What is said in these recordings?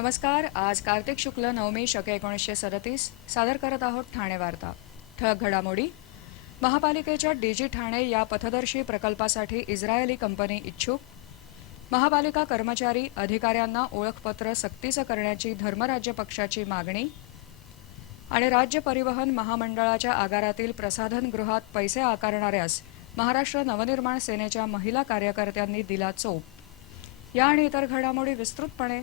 नमस्कार. आज कार्तिक शुक्ल नवमी शके एकोणीसशे सदतीस. सादर करत आहोत ठाणे वार्ता. ठळक घडामोडी. महापालिकेच्या डीजी ठाणे या पथदर्शी प्रकल्पासाठी इस्रायली कंपनी इच्छुक. महापालिका कर्मचारी अधिकाऱ्यांना ओळखपत्र सक्तीचं करण्याची धर्मराज्य पक्षाची मागणी. आणि राज्य परिवहन महामंडळाच्या आगारातील प्रसाधनगृहात पैसे आकारणाऱ्यास महाराष्ट्र नवनिर्माण सेनेच्या महिला कार्यकर्त्यांनी दिला चोप. या आणि इतर घडामोडी विस्तृतपणे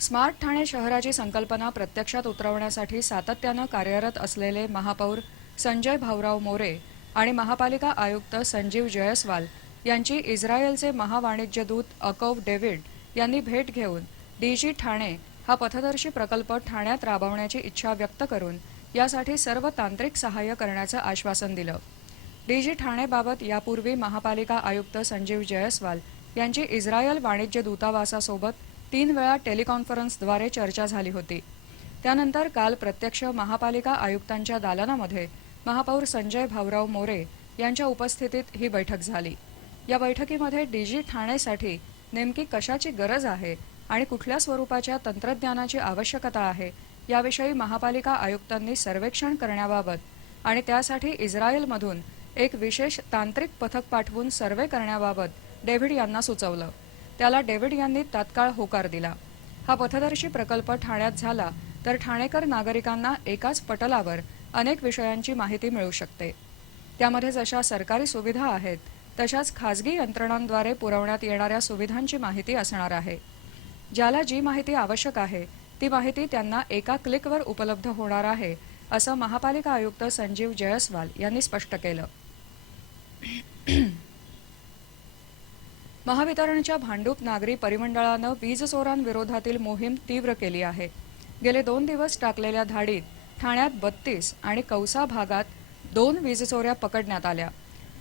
स्मार्ट ठाणे शहराची संकल्पना प्रत्यक्षात उतरवण्यासाठी सातत्यानं कार्यरत असलेले महापौर संजय भाऊराव मोरे आणि महापालिका आयुक्त संजीव जयस्वाल यांची इस्रायलचे महावाणिज्य दूत अकौव डेव्हिड यांनी भेट घेऊन डीजी ठाणे हा पथदर्शी प्रकल्प ठाण्यात राबवण्याची इच्छा व्यक्त करून यासाठी सर्व तांत्रिक सहाय्य करण्याचं आश्वासन दिलं. डीजी ठाणेबाबत यापूर्वी महापालिका आयुक्त संजीव जयस्वाल यांची इस्रायल वाणिज्य दूतावासासोबत तीन वेळा टेलिकॉन्फरन्सद्वारे चर्चा झाली होती. त्यानंतर काल प्रत्यक्ष महापालिका आयुक्तांच्या दालनामध्ये महापौर संजय भाऊराव मोरे यांच्या उपस्थितीत ही बैठक झाली. या बैठकीमध्ये डीजी ठाणेसाठी नेमकी कशाची गरज आहे आणि कुठल्या स्वरूपाच्या तंत्रज्ञानाची आवश्यकता आहे याविषयी महापालिका आयुक्तांनी सर्वेक्षण करण्याबाबत आणि त्यासाठी इस्रायलमधून एक विशेष तांत्रिक पथक पाठवून सर्वे करण्याबाबत डेव्हिड यांना सुचवलं. त्याला डेव्हिड यांनी तात्काळ होकार दिला. हा पथदर्शी प्रकल्प ठाण्यात झाला तर ठाणेकर नागरिकांना एकाच पटलावर अनेक विषयांची माहिती मिळू शकते. त्यामध्ये जशा सरकारी सुविधा आहेत तशाच खाजगी यंत्रणांद्वारे पुरवण्यात येणाऱ्या सुविधांची माहिती असणार आहे. ज्याला जी माहिती आवश्यक आहे ती माहिती त्यांना एका क्लिकवर उपलब्ध होणार आहे असं महापालिका आयुक्त संजीव जयस्वाल यांनी स्पष्ट केलं. महावितरणच्या भांडूप नागरी परिमंडळानं वीज चोरांविरोधातील मोहीम तीव्र केली आहे. गेले दोन दिवस टाकलेल्या धाडीत ठाण्यात बत्तीस आणि कौसा भागात दोन वीज चोऱ्या पकडण्यात आल्या.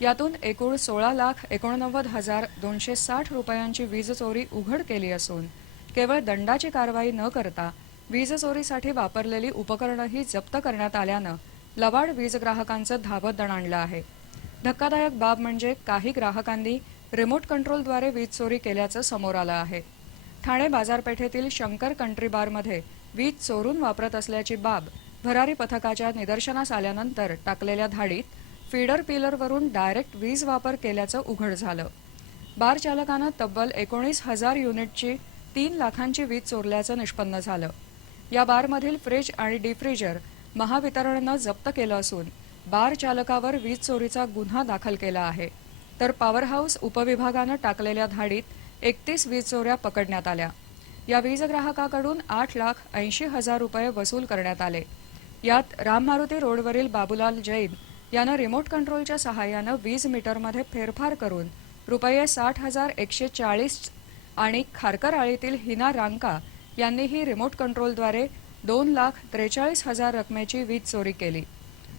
यातून एकूण सोळा लाख एकोणनव्वद हजार दोनशे साठ रुपयांची वीज चोरी उघड केली असून केवळ दंडाची कारवाई न करता वीज चोरीसाठी वापरलेली उपकरणंही जप्त करण्यात आल्यानं लवाड वीज ग्राहकांचं धावत दण आणलं आहे. धक्कादायक बाब म्हणजे काही ग्राहकांनी रिमोट कंट्रोलद्वारे वीज चोरी केल्याचं समोर आलं आहे. ठाणे बाजारपेठेतील शंकर कंट्री बारमध्ये वीज चोरून वापरत असल्याची बाब भरारी पथकाच्या निदर्शनास आल्यानंतर टाकलेल्या धाडीत फीडर पिलरवरून डायरेक्ट वीज वापर केल्याचं उघड झालं. बार चालकानं तब्बल एकोणीस हजार युनिटची तीन लाखांची वीज चोरल्याचं निष्पन्न झालं. या बारमधील फ्रीज आणि डिफ्रीजर महावितरणनं जप्त केलं असून बार चालकावर वीज चोरीचा गुन्हा दाखल केला आहे. तर पॉवर हाऊस उपविभागानं टाकलेल्या धाडीत एकतीस वीज चोऱ्या पकडण्यात आल्या. या वीज ग्राहकाकडून आठ लाख ऐंशी हजार रुपये वसूल करण्यात आले. यात राम मारुती रोडवरील बाबूलाल जैन यानं रिमोट कंट्रोलच्या सहाय्यानं वीज मीटरमध्ये फेरफार करून रुपये साठ हजार एकशे चाळीस आणि खारकर आळीतील हिना रांका यांनीही रिमोट कंट्रोलद्वारे दोन लाख त्रेचाळीस हजार रकमेची वीज चोरी केली.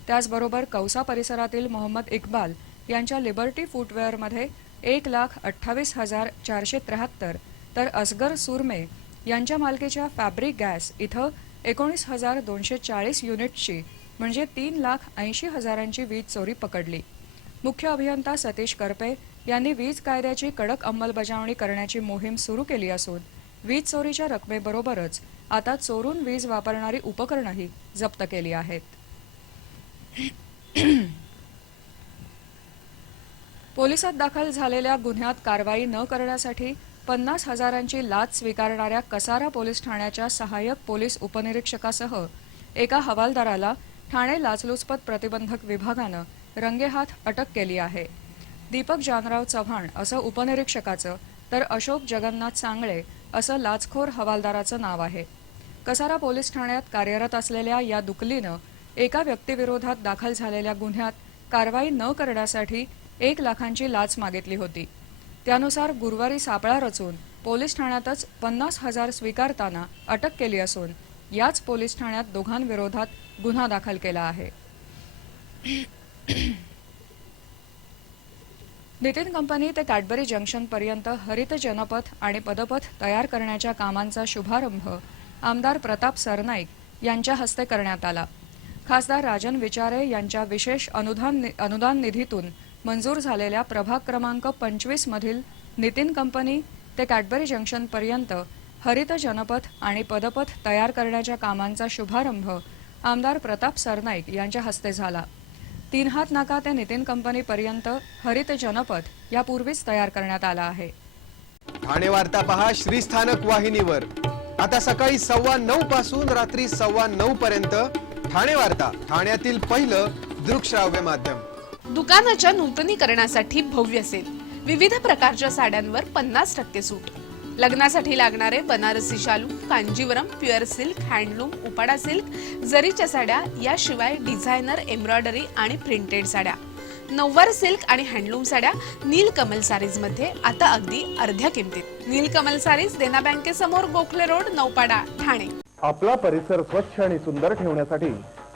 त्याचबरोबर कौसा परिसरातील मोहम्मद इक्बाल यांच्या लिबर्टी फुटवेअरमध्ये एक लाख अठ्ठावीस हजार चारशे त्र्याहत्तर. तर असगर सुरमे यांच्या मालकीच्या फॅब्रिक गॅस इथं एकोणीस हजार दोनशे चाळीस युनिटची म्हणजे तीन लाख ऐंशी हजारांची वीज चोरी पकडली. मुख्य अभियंता सतीश करपे यांनी वीज कायद्याची कडक अंमलबजावणी करण्याची मोहीम सुरू केली असून वीज चोरीच्या रकमेबरोबरच आता चोरून वीज वापरणारी उपकरणंही जप्त केली आहेत. पोलिसात दाखल झालेल्या गुन्ह्यात कारवाई न करण्यासाठी पन्नास हजारांची लाच स्वीकारणाऱ्या कसारा पोलीस ठाण्याच्या सहाय्यक पोलीस उपनिरीक्षकासह एका हवालदाराला ठाणे लाचलुचपत प्रतिबंधक विभागानं रंगेहात अटक केली आहे. दीपक जानराव चव्हाण असं उपनिरीक्षकाचं तर अशोक जगन्नाथ सांगळे असं लाचखोर हवालदाराचं नाव आहे. कसारा पोलीस ठाण्यात कार्यरत असलेल्या या दुकलीनं एका व्यक्तीविरोधात दाखल झालेल्या गुन्ह्यात कारवाई न करण्यासाठी एक लाखांची लाच मागितली होती. त्यानुसार गुरुवारी सापळा रचून पोलीस ठाण्यातच पन्नास हजार स्वीकारताना अटक केली असून याच पोलीस ठाण्यात दोघांविरोधात गुन्हा दाखल केला आहे. नितीन कंपनी ते कॅडबरी जंक्शन पर्यंत हरित जनपथ आणि पदपथ तयार करण्याच्या कामांचा शुभारंभ आमदार प्रताप सरनाईक यांच्या हस्ते करण्यात आला. खासदार राजन विचारे यांच्या विशेष अनुदान अनुदान निधीतून मंजूर झालेल्या प्रभाग क्रमांक पंचवीस मधील नितीन कंपनी ते कॅडबरी जंक्शन पर्यंत हरित जनपथ आणि पदपथ तयार करण्याच्या कामांचा शुभारंभ आमदार प्रताप सरनाईक यांच्या हस्ते झाला. तीन हात नाका ते नितीन कंपनी पर्यंत हरित जनपथ यापूर्वीच तयार करण्यात आला आहे. ठाणे वार्ता पहा श्रीस्थानक वाहिनीवर. आता सकाळी सव्वा नऊ पासून रात्री सव्वा नऊ पर्यंत ठाणे वार्ता ठाण्यातील पहिलं दृकश्राव्य माध्यम. दुकानाच्या नूतनीकरणासाठी भव्य सेल. विविध प्रकारच्या साड्यांवर पन्नास टक्के सूट. लग्नासाठी लागणारे बनारसी शालू Kanjeevaram pure silk handloom Upada silk जरीच्या साड्या याशिवाय डिझायनर एम्ब्रॉयडरी आणि प्रिंटेड साड्या. नऊवार सिल्क आणि हँडलूम साड्या नीलकमल सारीजमध्ये आता अगदी अर्ध्या किमतीत. नीलकमल सारीज देना बँकेसमोर गोखले रोड नौपाडा ठाणे. आपला परिसर स्वच्छ आणि सुंदर ठेवण्यासाठी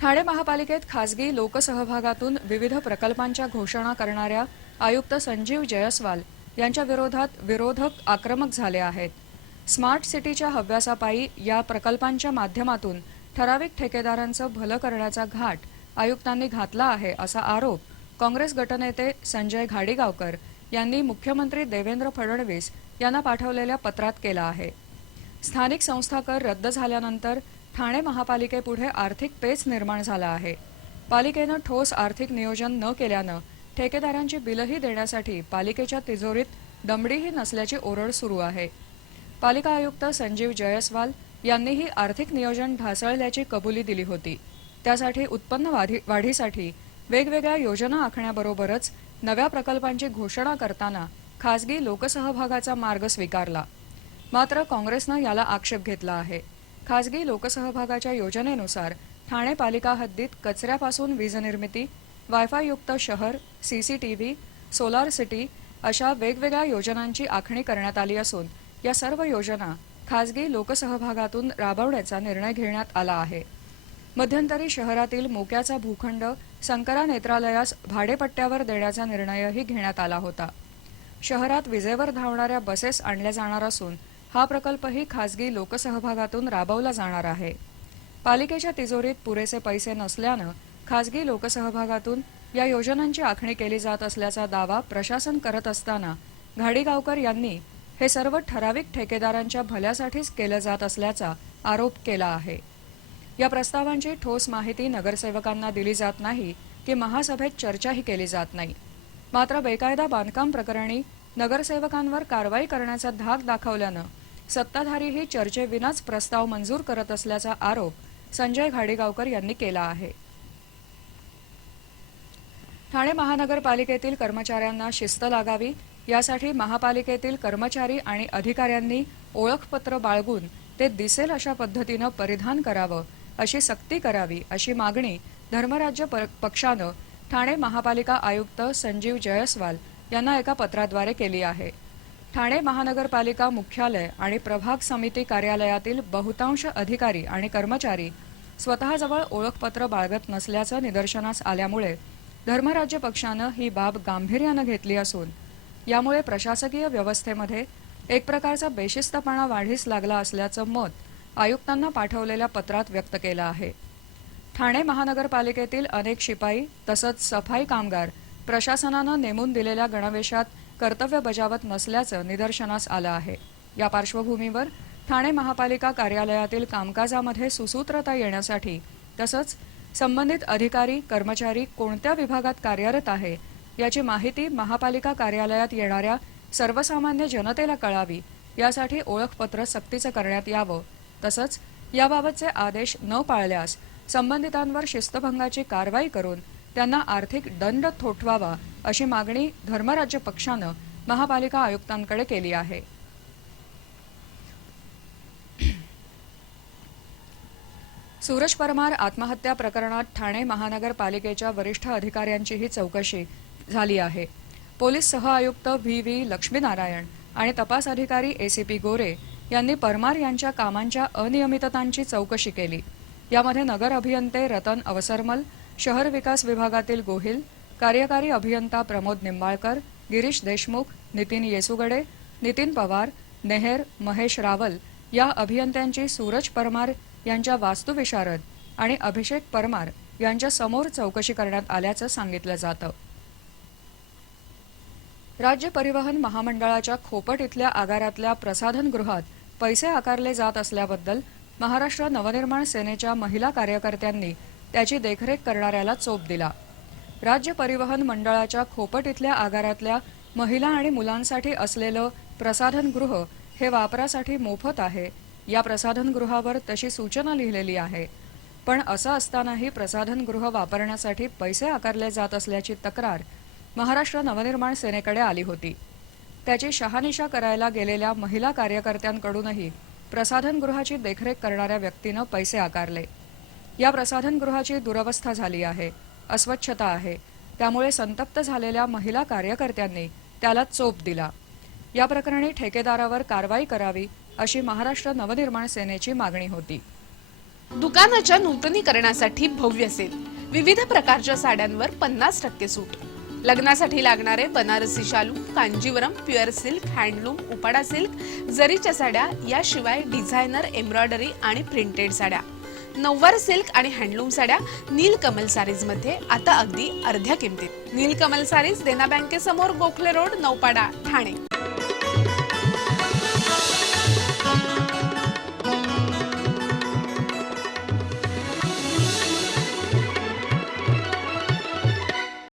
ठाणे महापालिकेत खासगी लोकसहभागातून विविध प्रकल्पांच्या घोषणा करणाऱ्या आयुक्त संजीव जयस्वाल यांच्या विरोधात विरोधक आक्रमक झाले आहेत. स्मार्ट सिटीच्या हव्यासापायी या प्रकल्पांच्या माध्यमातून ठराविक ठेकेदारांचं भलं करण्याचा घाट आयुक्तांनी घातला आहे असा आरोप काँग्रेस गटनेते संजय घाडीगावकर यांनी मुख्यमंत्री देवेंद्र फडणवीस यांना पाठवलेल्या पत्रात केला आहे. स्थानिक संस्था कर रद्द झाल्यानंतर ठाणे महापालिकेपुढे आर्थिक पेच निर्माण झाला आहे. पालिकेनं ठोस आर्थिक नियोजन न केल्यानं ठेकेदारांची बिलही देण्यासाठी पालिकेच्या तिजोरीत दमडीही नसल्याची ओरड सुरू आहे. पालिका आयुक्त संजीव जयस्वाल यांनीही आर्थिक नियोजन ढासळल्याची कबुली दिली होती. त्यासाठी उत्पन्न वाढी वाढीसाठी वेगवेगळ्या योजना आखण्याबरोबरच नव्या प्रकल्पांची घोषणा करताना खासगी लोकसहभागाचा मार्ग स्वीकारला. मात्र काँग्रेसनं याला आक्षेप घेतला आहे. खासगी लोकसहभागाच्या योजनेनुसार ठाणे पालिका हद्दीत कचऱ्यापासून वीजनिर्मिती वायफाययुक्त शहर सीसीटीव्ही सोलार सिटी अशा वेगवेगळ्या योजनांची आखणी करण्यात आली असून या सर्व योजना खासगी लोकसहभागातून राबवण्याचा निर्णय घेण्यात आला आहे. मध्यंतरी शहरातील मोक्याचा भूखंड संकरा नेत्रालयास भाडेपट्ट्यावर देण्याचा निर्णयही घेण्यात आला होता. शहरात विजेवर धावणाऱ्या बसेस आणल्या जाणार असून हा प्रकल्पही खासगी लोकसहभागातून राबवला जाणार आहे. पालिकेच्या तिजोरीत पुरेसे पैसे नसल्यानं खासगी लोकसहभागातून या योजनांची आखणी केली जात असल्याचा दावा प्रशासन करत असताना घाडीगावकर यांनी हे सर्व ठराविक ठेकेदारांच्या भल्यासाठीच केलं जात असल्याचा आरोप केला आहे. या प्रस्तावांची ठोस माहिती नगरसेवकांना दिली जात नाही की महासभेत चर्चाही केली जात नाही. मात्र बेकायदा बांधकाम प्रकरणी नगरसेवकांवर कारवाई करण्याचा धाक दाखवल्यानं सत्ताधारीही चर्चेविनाच प्रस्ताव मंजूर करत असल्याचा आरोप संजय घाडेगावकर यांनी केला आहे. ठाणे महानगरपालिकेतील कर्मचाऱ्यांना शिस्त लागावी यासाठी महापालिकेतील कर्मचारी आणि अधिकाऱ्यांनी ओळखपत्र बाळगून ते दिसेल अशा पद्धतीनं परिधान करावं अशी सक्ती करावी अशी मागणी धर्मराज्य पक्षानं ठाणे महापालिका आयुक्त संजीव जयस्वाल यांना एका पत्राद्वारे केली आहे. ठाणे महानगरपालिका मुख्यालय आणि प्रभाग समिती कार्यालयातील बहुतांश अधिकारी आणि कर्मचारी स्वतःजवळ ओळखपत्र बाळगत नसल्याचं निदर्शनास आल्यामुळे धर्मराज्य पक्षानं ही बाब गांभीर्यानं घेतली असून यामुळे प्रशासकीय व्यवस्थेमध्ये एक प्रकारचा बेशिस्तपणा वाढीस लागला असल्याचं मत आयुक्तांना पाठवलेल्या पत्रात व्यक्त केलं आहे. ठाणे महानगरपालिकेतील अनेक शिपाई तसंच सफाई कामगार प्रशासनानं नेमून दिलेल्या गणवेशात कर्तव्य बजावत नसल्याचं निदर्शनास आलं आहे. या पार्श्वभूमीवर ठाणे महापालिका कार्यालयातील कामकाजामध्ये सुसूत्रता येण्यासाठी तसंच संबंधित अधिकारी कर्मचारी कोणत्या विभागात कार्यरत आहे याची माहिती महापालिका कार्यालयात येणाऱ्या सर्वसामान्य जनतेला कळावी यासाठी ओळखपत्र सक्तीचं करण्यात यावं तसंच याबाबतचे आदेश न पाळल्यास संबंधितांवर शिस्तभंगाची कारवाई करून त्यांना आर्थिक दंड थोठवावा अशी मागणी धर्मराज्य पक्षानं महापालिका आयुक्तांकडे केली आहे. सूरज परमार आत्महत्या प्रकरणात ठाणे महानगरपालिकेच्या वरिष्ठ अधिकाऱ्यांचीही चौकशी झाली आहे. पोलीस सहआयुक्त व्ही व्ही लक्ष्मीनारायण आणि तपास अधिकारी एसीपी गोरे यांनी परमार यांच्या कामांच्या अनियमिततांची चौकशी केली. यामध्ये नगर अभियंते रतन अवसरमल शहर विकास विभागातील गोहिल कार्यकारी अभियंता प्रमोद निंबाळकर गिरीश देशमुख नितीन येसुगडे नितीन पवार नेहर महेश रावल या अभियंत्यांची सूरज परमार यांच्या वास्तुविशारद आणि अभिषेक परमार यांच्या समोर चौकशी करण्यात आल्याचं सांगितलं जातं. राज्य परिवहन महामंडळाच्या खोपट इथल्या आगारातल्या प्रसाधनगृहात पैसे आकारले जात असल्याबद्दल महाराष्ट्र नवनिर्माण सेनेच्या महिला कार्यकर्त्यांनी त्याची देखरेख करणाऱ्याला चोप दिला. राज्य परिवहन मंडळाच्या खोपट इथल्या आगारातल्या महिला आणि मुलांसाठी असलेलं प्रसाधनगृह हे वापरासाठी मोफत आहे. या प्रसाधनगृहावर तशी सूचना लिहिलेली आहे. पण असं असतानाही प्रसाधनगृह वापरण्यासाठी पैसे आकारले जात असल्याची तक्रार महाराष्ट्र नवनिर्माण सेनेकडे आली होती. त्याची शहानिशा करायला गेलेल्या महिला कार्यकर्त्यांकडूनही प्रसाधनगृहाची देखरेख करणाऱ्या व्यक्तीनं पैसे आकारले. या प्रसाधनगृहाची दुरवस्था झाली आहे. अस्वच्छता आहे. त्यामुळे संतप्त झालेल्या महिला कार्यकर्त्यांनी त्याला चोप दिला. या प्रकरणी ठेकेदारावर कारवाई करावी अशी महाराष्ट्र नवनिर्माण सेनेची मागणी होती. दुकानाच्या नूतनीकरणासाठी भव्य सेल. विविध प्रकारच्या साड्यांवर पन्नास टक्के सूट. लग्नासाठी लागणारे बनारसी शालू Kanjeevaram pure silk handloom Upada silk जरीच्या साड्या याशिवाय डिझायनर एम्ब्रॉयडरी आणि प्रिंटेड साड्या. नऊवार सिल्क आणि हँडलूम साड्या नीलकमल सारीजमध्ये आता अगदी अर्ध्या किमतीत. नीलकमल सारीज देना बँकेसमोर गोखले रोड नौपाडा ठाणे.